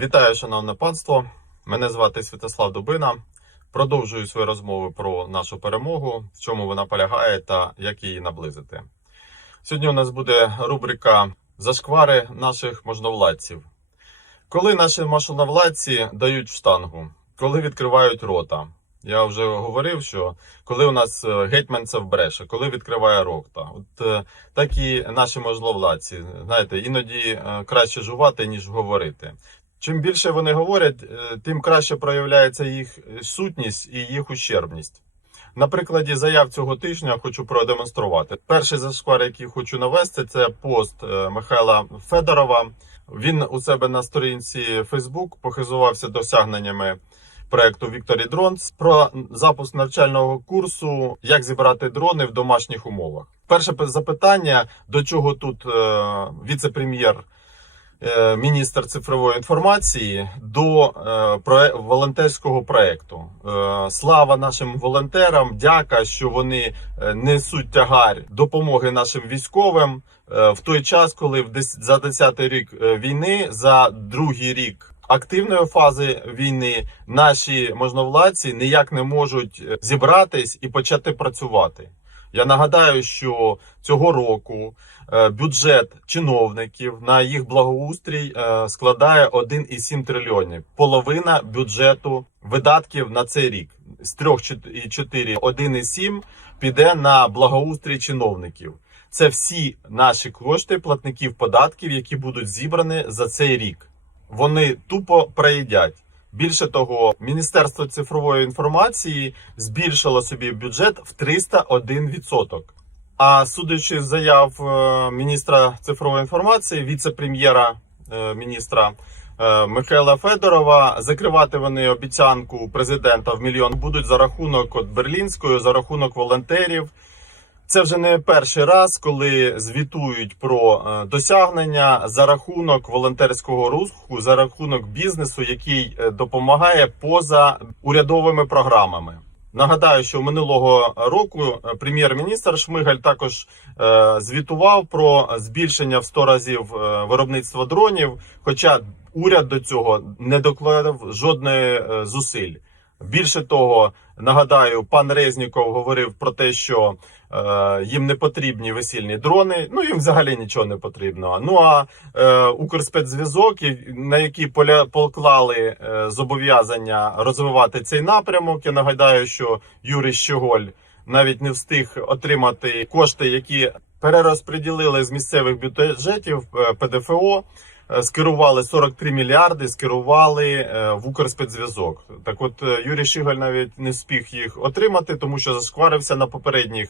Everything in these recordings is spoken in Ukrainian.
Вітаю, шановне панство. Мене звати Святослав Дубина. Продовжую свої розмови про нашу перемогу, в чому вона полягає та як її наблизити. Сьогодні у нас буде рубрика Зашквари наших можновладців. Коли наші можновладці дають штангу, коли відкривають рота. Я вже говорив, що коли у нас е, гетьманцев бреше, коли відкриває рота. От е, так і наші можновладці. Знаєте, іноді е, краще жувати, ніж говорити. Чим більше вони говорять, е, тим краще проявляється їх сутність і їх ущербність. На прикладі заяв цього тижня хочу продемонструвати. Перший зашквар, який хочу навести, це пост е, Михайла Федорова. Він у себе на сторінці Facebook похизувався досягненнями проекту Victory Drones про запуск навчального курсу, як зібрати дрони в домашніх умовах. Перше запитання: до чого тут е, віце-прем'єр? Е, Міністр цифрової інформації до е, волонтерського проекту. Е, Слава нашим волонтерам! Дяка, що вони несуть тягар допомоги нашим військовим в той час, коли за 10-й рік війни, за другий рік активної фази війни, наші можновладці ніяк не можуть зібратись і почати працювати. Я нагадаю, що цього року е, бюджет чиновників на їх благоустрій е, складає 1,7 трильйонів. Половина бюджету видатків на цей рік з 3,4 1,7 піде на благоустрій чиновників. Це всі наші кошти платників податків, які будуть зібрані за цей рік. Вони тупо проїдять. Більше того, Міністерство цифрової інформації збільшило собі бюджет в 301%. А судячи з заяв е, міністра цифрової інформації, віце-прем'єра е, міністра е, Михайла Федорова, закривати вони обіцянку президента в мільйон будуть за рахунок от Берлінської, за рахунок волонтерів. Це вже не перший раз, коли звітують про е, досягнення за рахунок волонтерського руху, за рахунок бізнесу, який е, допомагає поза урядовими програмами. Нагадаю, що минулого року е, прем'єр-міністр Шмигаль також звітував про збільшення в 100 разів виробництва дронів, хоча уряд до цього не докладав жодної зусиль. Більше того, нагадаю, пан Резніков говорив про те, що їм не потрібні весільні дрони. Ну їм взагалі нічого не потрібно. Ну а е, Укрспецзв'язок, на який поля поклали е, зобов'язання розвивати цей напрямок. Я нагадаю, що Юрій Щеголь навіть не встиг отримати кошти, які перерозподілили з місцевих бюджетів е, ПДФО. Е, Скерували 43 мільярди, скерували е, в Укрспецзв'язок. Так, от е, Юрій Шигаль навіть не встиг їх отримати, тому що зашкварився на попередніх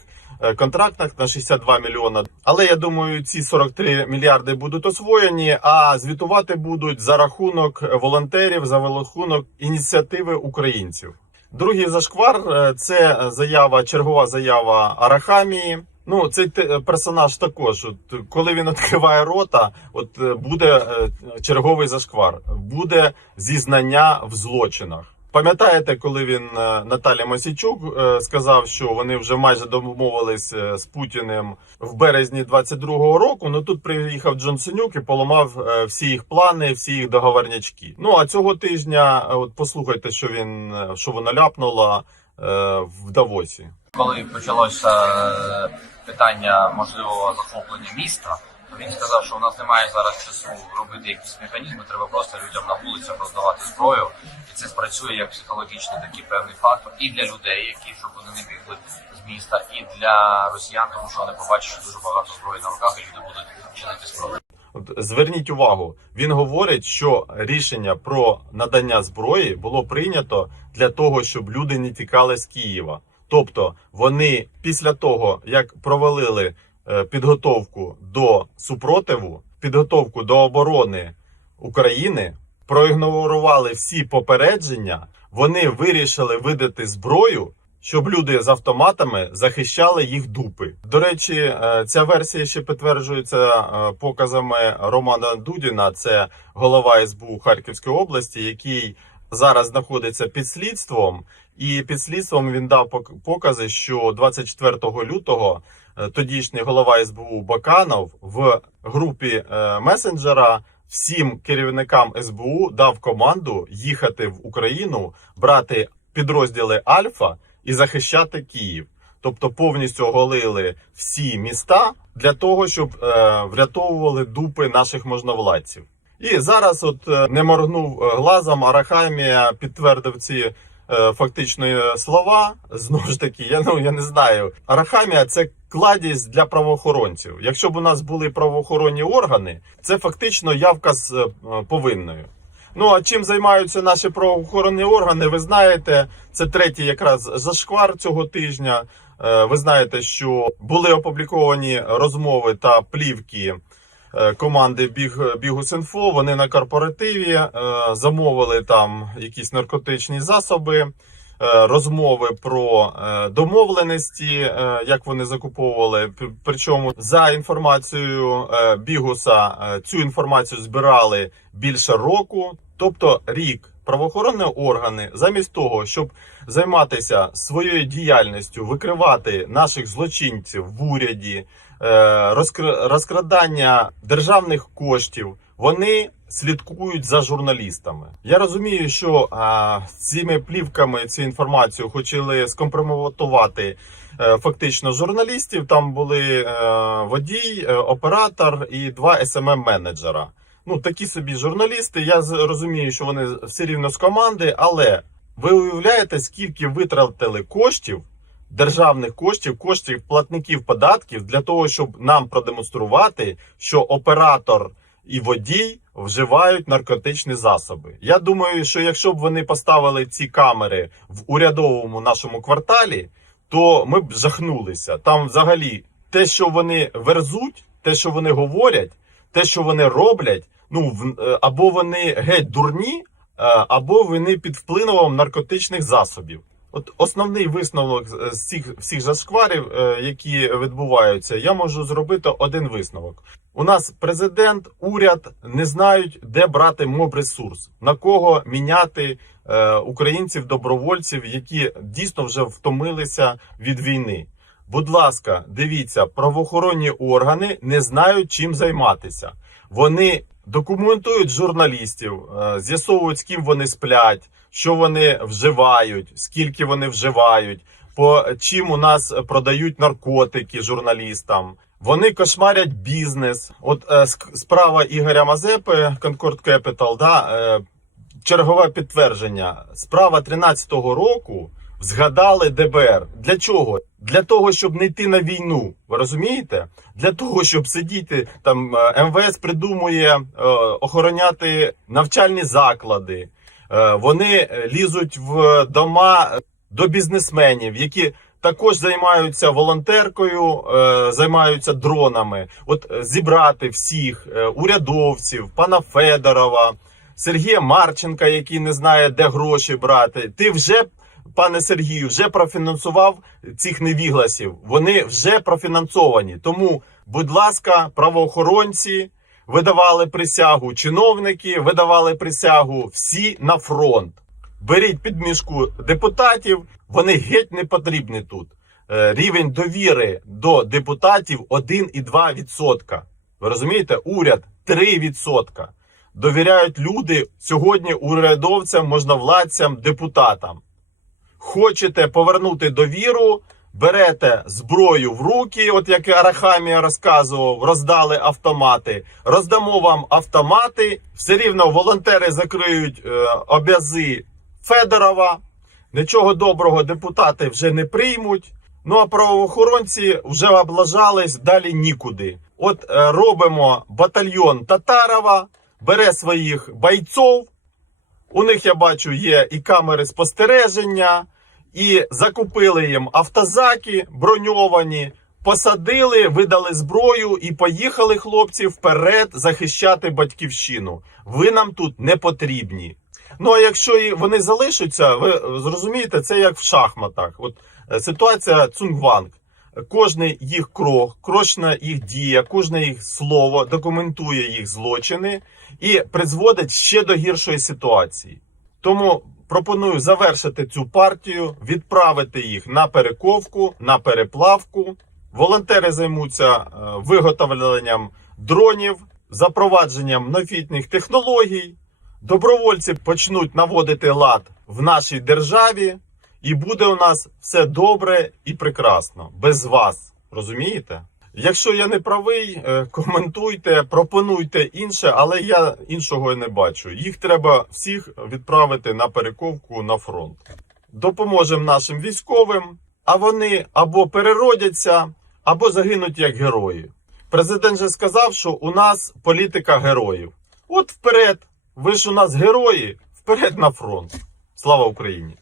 контрактах на 62 мільйона. Але я думаю, ці 43 мільярди будуть освоєні, а звітувати будуть за рахунок волонтерів, за рахунок ініціативи українців. Другий зашквар це заява, чергова заява Арахамії. Ну, цей те- персонаж також, от, коли він відкриває рота, от е, буде е, черговий зашквар, буде зізнання в злочинах. Пам'ятаєте, коли він е, Наталі Мосійчук е, сказав, що вони вже майже домовились е, з Путіним в березні 22-го року. Ну тут приїхав Джонсонюк і поламав е, всі їх плани, всі їх договорнячки. Ну а цього тижня, е, от послухайте, що він е, що вона ляпнула е, в Давосі. коли почалося е, питання можливого захоплення міста, то він сказав, що у нас немає зараз часу робити якісь механізми, треба просто людям на вулицях роздавати зброю, і це спрацює як психологічний такий певний фактор і для людей, які щоб вони не бігли з міста, і для росіян, тому що вони побачать, що дуже багато зброї на руках, і люди будуть чинити. От зверніть увагу, він говорить, що рішення про надання зброї було прийнято для того, щоб люди не тікали з Києва. Тобто вони після того, як провалили е, підготовку до супротиву, підготовку до оборони України, проігнорували всі попередження, вони вирішили видати зброю. Щоб люди з автоматами захищали їх дупи. До речі, е, ця версія ще підтверджується е, показами Романа Дудіна, це голова СБУ Харківської області, який зараз знаходиться під слідством. І під слідством він дав покази, що 24 лютого е, тодішній голова СБУ Баканов в групі е, месенджера всім керівникам СБУ дав команду їхати в Україну, брати підрозділи Альфа і захищати Київ. Тобто повністю оголили всі міста для того, щоб е, врятовували дупи наших можновладців. І зараз, от е, не моргнув глазом, Арахамія підтвердив ці фактично е, слова. Знову ж таки, я ну я не знаю. Арахамія це кладість для правоохоронців. Якщо б у нас були правоохоронні органи, це фактично явка з е, повинною. Ну а чим займаються наші правоохоронні органи? Ви знаєте, це третій якраз зашквар цього тижня. Е, Ви знаєте, що були опубліковані розмови та плівки е, команди Біг Бігус.Інфо. Вони на корпоративі е, замовили там якісь наркотичні засоби. е, Розмови про е, домовленості, е, як вони закуповували. Причому за інформацією е, Бігуса е, цю інформацію збирали більше року, тобто рік. Правоохоронні органи, замість того, щоб займатися своєю діяльністю, викривати наших злочинців в уряді, е, розкрадання державних коштів, вони слідкують за журналістами. Я розумію, що а, цими плівками цю інформацію хотіли скомпрометувати е, фактично журналістів. Там були е, водій, е, оператор і два smm менеджера Ну, такі собі журналісти. Я розумію, що вони все рівно з команди, але ви уявляєте, скільки витратили коштів, державних коштів, коштів платників податків для того, щоб нам продемонструвати, що оператор і водій вживають наркотичні засоби. Я думаю, що якщо б вони поставили ці камери в урядовому нашому кварталі, то ми б жахнулися. Там взагалі те, що вони верзуть, те, що вони говорять, те, що вони роблять, ну е, або вони геть дурні, е, або вони під впливом наркотичних засобів. От основний висновок з- цих всіх зашкварів, е, які відбуваються, я можу зробити один висновок. У нас президент, уряд не знають, де брати моб-ресурс, на кого міняти е, українців, добровольців, які дійсно вже втомилися від війни. Будь ласка, дивіться, правоохоронні органи не знають чим займатися. Вони документують журналістів, е, з'ясовують, з ким вони сплять, що вони вживають, скільки вони вживають, по чим у нас продають наркотики журналістам. Вони кошмарять бізнес. От е, справа Ігоря Мазепи, Concord Capital, да, е, чергове підтвердження. Справа 13-го року згадали ДБР. Для чого? Для того, щоб не йти на війну. Ви розумієте? Для того, щоб сидіти там е, МВС придумує е, охороняти навчальні заклади. Е, вони е, лізуть в дома до бізнесменів, які також займаються волонтеркою, е, займаються дронами. От е, зібрати всіх е, урядовців, пана Федорова, Сергія Марченка, який не знає, де гроші брати. Ти вже, пане Сергію, вже профінансував цих невігласів. Вони вже профінансовані. Тому, будь ласка, правоохоронці видавали присягу, чиновники видавали присягу всі на фронт. Беріть підмішку депутатів, вони геть не потрібні тут. Е, Рівень довіри до депутатів 1,2%. Ви розумієте? Уряд 3%. Довіряють люди сьогодні урядовцям, можновладцям, депутатам. Хочете повернути довіру, берете зброю в руки, от як Арахамія розказував, роздали автомати. Роздамо вам автомати. Все рівно волонтери закриють е, обязи Федорова. Нічого доброго депутати вже не приймуть. Ну а правоохоронці вже облажались далі нікуди. От е, робимо батальйон Татарова, бере своїх бойців. У них я бачу є і камери спостереження, і закупили їм автозаки броньовані, посадили, видали зброю і поїхали хлопці вперед захищати батьківщину. Ви нам тут не потрібні. Ну а якщо вони залишаться, ви зрозумієте, це як в шахматах. От е, ситуація Цунгванг. Кожний їх крок, кожна їх дія, кожне їх слово документує їх злочини і призводить ще до гіршої ситуації. Тому пропоную завершити цю партію, відправити їх на перековку, на переплавку. Волонтери займуться е, виготовленням дронів, запровадженням новітніх технологій добровольці почнуть наводити лад в нашій державі, і буде у нас все добре і прекрасно. Без вас. Розумієте? Якщо я не правий, е, коментуйте, пропонуйте інше, але я іншого не бачу. Їх треба всіх відправити на перековку на фронт. Допоможемо нашим військовим, а вони або переродяться, або загинуть як герої. Президент же сказав, що у нас політика героїв. От вперед, ви ж у нас герої, вперед на фронт. Слава Україні!